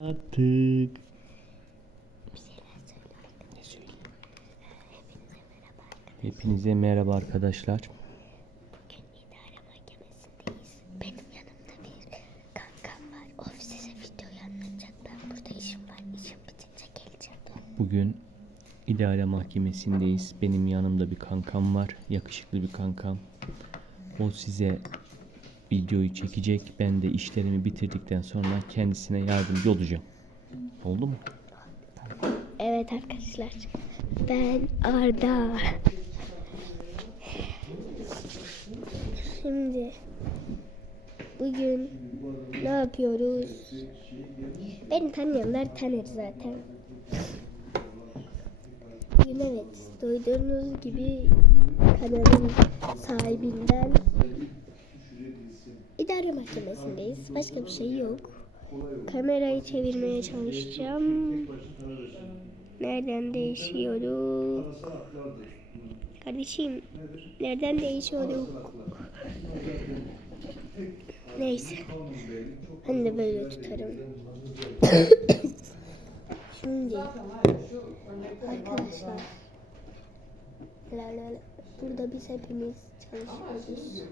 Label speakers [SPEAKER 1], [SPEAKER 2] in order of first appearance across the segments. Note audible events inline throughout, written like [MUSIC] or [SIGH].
[SPEAKER 1] Attık. Hepinize merhaba arkadaşlar.
[SPEAKER 2] Bugün idare mahkemesindeyiz. Benim yanımda bir kankam var. O size videoyu anlatacak. Ben burada işim var. İşim bitince geleceğim.
[SPEAKER 1] Bugün idare mahkemesindeyiz. Benim yanımda bir kankam var. Yakışıklı bir kankam. O size videoyu çekecek. Ben de işlerimi bitirdikten sonra kendisine yardımcı olacağım. Oldu mu?
[SPEAKER 2] Evet arkadaşlar. Ben Arda. Şimdi bugün ne yapıyoruz? Beni tanıyanlar tanır zaten. Bugün evet duyduğunuz gibi kanalın sahibinden idare mahkemesindeyiz. Başka bir şey yok. Kamerayı çevirmeye çalışacağım. Nereden değişiyoruz? Kardeşim, nereden değişiyoruz? Neyse. Ben de böyle tutarım. [COUGHS] Şimdi arkadaşlar la la la. Burada biz hepimiz çalışıyoruz.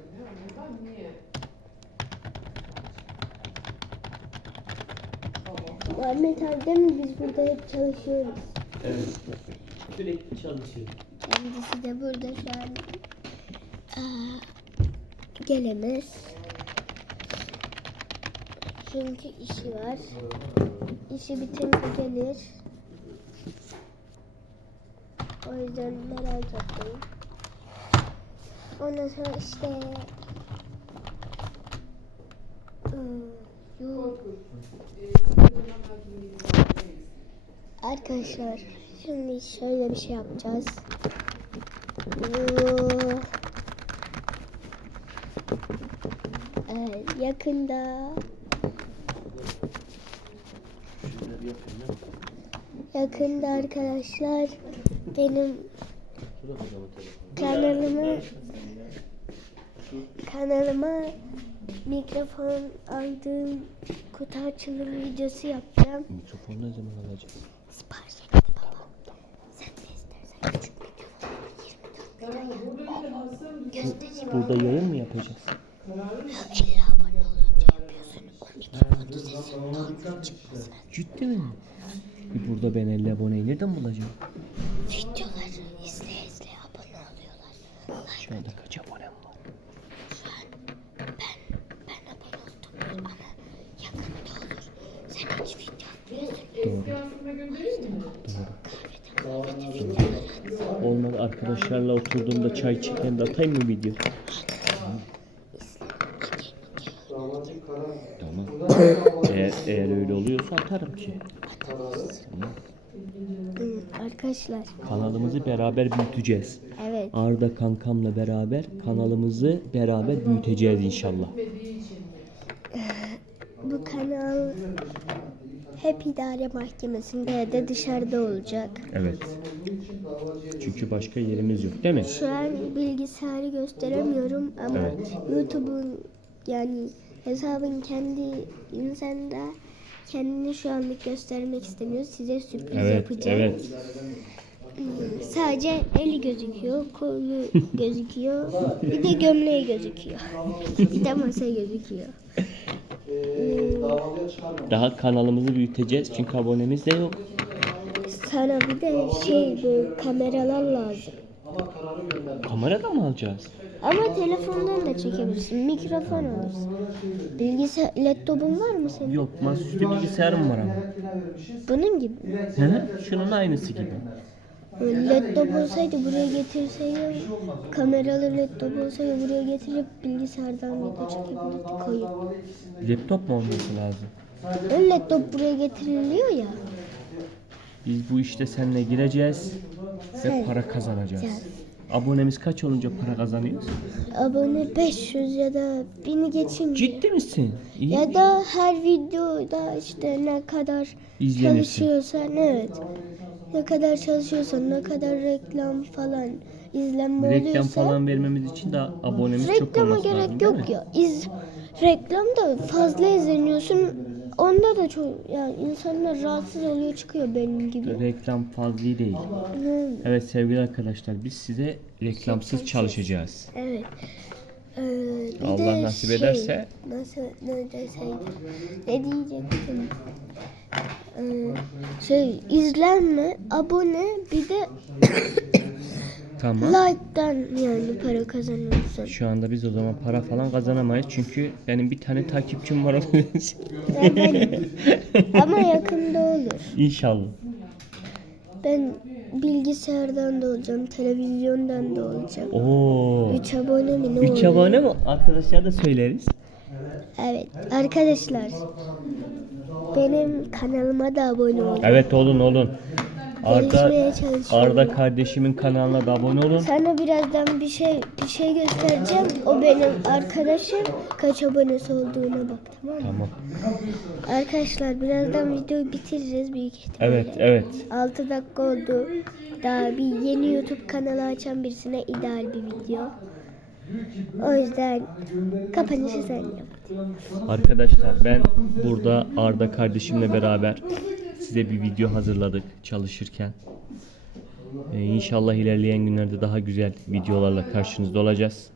[SPEAKER 2] Muhammed abi değil mi? Biz burada hep çalışıyoruz.
[SPEAKER 1] Evet. Sürekli çalışıyorum.
[SPEAKER 2] Kendisi de burada şu an aa, gelemez. Çünkü işi var. İşi bitince gelir. O yüzden merak etmeyin. Ondan sonra işte ıı, yok. Arkadaşlar şimdi şöyle bir şey yapacağız. Evet, yakında yakında arkadaşlar benim kanalımı kanalıma mikrofon aldığım kutu açılım videosu yapacağım.
[SPEAKER 1] Mikrofon ne zaman alacağız?
[SPEAKER 2] Sipariş etti baba. Sen ne istersen küçük mikrofon var 24 liraya. Göstereyim.
[SPEAKER 1] Burada yayın mı yapacağız?
[SPEAKER 2] 50 abone olunca yapıyorsun. O mikrofonu sesin doğru çıkmasına.
[SPEAKER 1] Ciddi mi? Burada ben 50 aboneyi nereden bulacağım?
[SPEAKER 2] Videoları izleye izleye abone oluyorlar.
[SPEAKER 1] Şu anda kaç abonem var?
[SPEAKER 2] Şu an ben, ben abone oldum ama yakında olur. Sen hiç video videoları at.
[SPEAKER 1] Olmadı arkadaşlarla oturduğumda çay içerken de atayım mı video? Tamam. eğer, eğer öyle oluyorsa atarım ki.
[SPEAKER 2] Hı, Arkadaşlar
[SPEAKER 1] Kanalımızı beraber büyüteceğiz.
[SPEAKER 2] evet
[SPEAKER 1] Arda kankamla beraber kanalımızı beraber büyüteceğiz inşallah.
[SPEAKER 2] bu kanal hep idare mahkemesinde da dışarıda olacak.
[SPEAKER 1] Evet. Çünkü başka yerimiz yok değil mi?
[SPEAKER 2] Şu an bilgisayarı gösteremiyorum ama
[SPEAKER 1] Evet.
[SPEAKER 2] YouTube'un yani hesabın kendi insanda kendini şu anlık göstermek istemiyor. Size sürpriz
[SPEAKER 1] Evet,
[SPEAKER 2] yapacağım.
[SPEAKER 1] evet.
[SPEAKER 2] Hmm, Sadece eli gözüküyor, kolu gözüküyor, bir de gömleği gözüküyor. [LAUGHS] bir de masa gözüküyor. [LAUGHS]
[SPEAKER 1] Daha kanalımızı büyüteceğiz çünkü abonemiz de yok.
[SPEAKER 2] Sana bir de şey bu kameralar lazım.
[SPEAKER 1] Kamera da mı alacağız?
[SPEAKER 2] Ama telefondan da çekebilirsin. Mikrofon alırsın. Bilgisayar, laptopun var mı senin?
[SPEAKER 1] Yok, masaüstü bilgisayarım var ama.
[SPEAKER 2] Bunun gibi.
[SPEAKER 1] Hı hı, Şunun aynısı gibi.
[SPEAKER 2] Laptop olsaydı buraya getirseydim, kameralı laptop olsaydı buraya getirip bilgisayardan video çekebilirdik koyup.
[SPEAKER 1] Laptop mu olması lazım?
[SPEAKER 2] Ön laptop buraya getiriliyor ya.
[SPEAKER 1] Biz bu işte seninle gireceğiz ve
[SPEAKER 2] Sen-
[SPEAKER 1] para kazanacağız.
[SPEAKER 2] Sen.
[SPEAKER 1] Abonemiz kaç olunca para kazanıyoruz?
[SPEAKER 2] Abone 500 ya da 1000'i geçince.
[SPEAKER 1] Ciddi misin? İyi.
[SPEAKER 2] Ya da her videoda işte ne kadar
[SPEAKER 1] İzlenirsin.
[SPEAKER 2] çalışıyorsan evet. Ne kadar çalışıyorsan, ne kadar reklam falan izlenme
[SPEAKER 1] Reklam
[SPEAKER 2] oluyorsa
[SPEAKER 1] falan vermemiz için de abonemiz çok olması lazım
[SPEAKER 2] gerek yok ya. İz reklamda fazla izleniyorsun onda da çok yani insanlar rahatsız oluyor çıkıyor benim gibi.
[SPEAKER 1] Reklam fazla değil.
[SPEAKER 2] Hı,
[SPEAKER 1] Evet sevgili arkadaşlar biz size reklamsız çalışacağız.
[SPEAKER 2] Evet. Ee, bir
[SPEAKER 1] Allah
[SPEAKER 2] de
[SPEAKER 1] nasip
[SPEAKER 2] şey,
[SPEAKER 1] ederse.
[SPEAKER 2] Nasıl ne deseydim. Ne diyecektim? Ee, şey izlenme, abone bir de [COUGHS]
[SPEAKER 1] Tamam.
[SPEAKER 2] like'tan yani para kazanırsın.
[SPEAKER 1] Şu anda biz o zaman para falan kazanamayız çünkü benim bir tane takipçim var. [LAUGHS]
[SPEAKER 2] Ben benim. Ama yakında olur.
[SPEAKER 1] İnşallah.
[SPEAKER 2] Ben bilgisayardan da olacağım, televizyondan da olacağım.
[SPEAKER 1] Oo.
[SPEAKER 2] 3 abone mi ne
[SPEAKER 1] 3
[SPEAKER 2] oluyor?
[SPEAKER 1] abone mi? Arkadaşlar da söyleriz.
[SPEAKER 2] Evet arkadaşlar. Benim kanalıma da abone olun.
[SPEAKER 1] Evet olun olun. Arda. Arda kardeşimin kanalına da abone olun.
[SPEAKER 2] Sana birazdan bir şey bir şey göstereceğim. O benim arkadaşım. Kaç abonesi olduğuna bak tamam mı?
[SPEAKER 1] Tamam.
[SPEAKER 2] Arkadaşlar birazdan videoyu bitireceğiz büyük ihtimalle.
[SPEAKER 1] Evet evet.
[SPEAKER 2] 6 dakika oldu. Daha bir yeni YouTube kanalı açan birisine ideal bir video. O yüzden kapanışı sen yap.
[SPEAKER 1] Arkadaşlar ben burada Arda kardeşimle beraber size bir video hazırladık çalışırken. Ee, inşallah ilerleyen günlerde daha güzel videolarla karşınızda olacağız.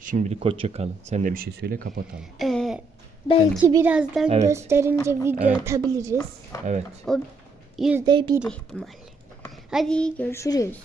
[SPEAKER 1] Şimdilik hoşça kalın. Sen de bir şey söyle kapatalım.
[SPEAKER 2] Ee, belki birazdan
[SPEAKER 1] Evet.
[SPEAKER 2] gösterince video
[SPEAKER 1] Evet.
[SPEAKER 2] atabiliriz.
[SPEAKER 1] Evet.
[SPEAKER 2] O yüzde bir ihtimalle. Hadi görüşürüz.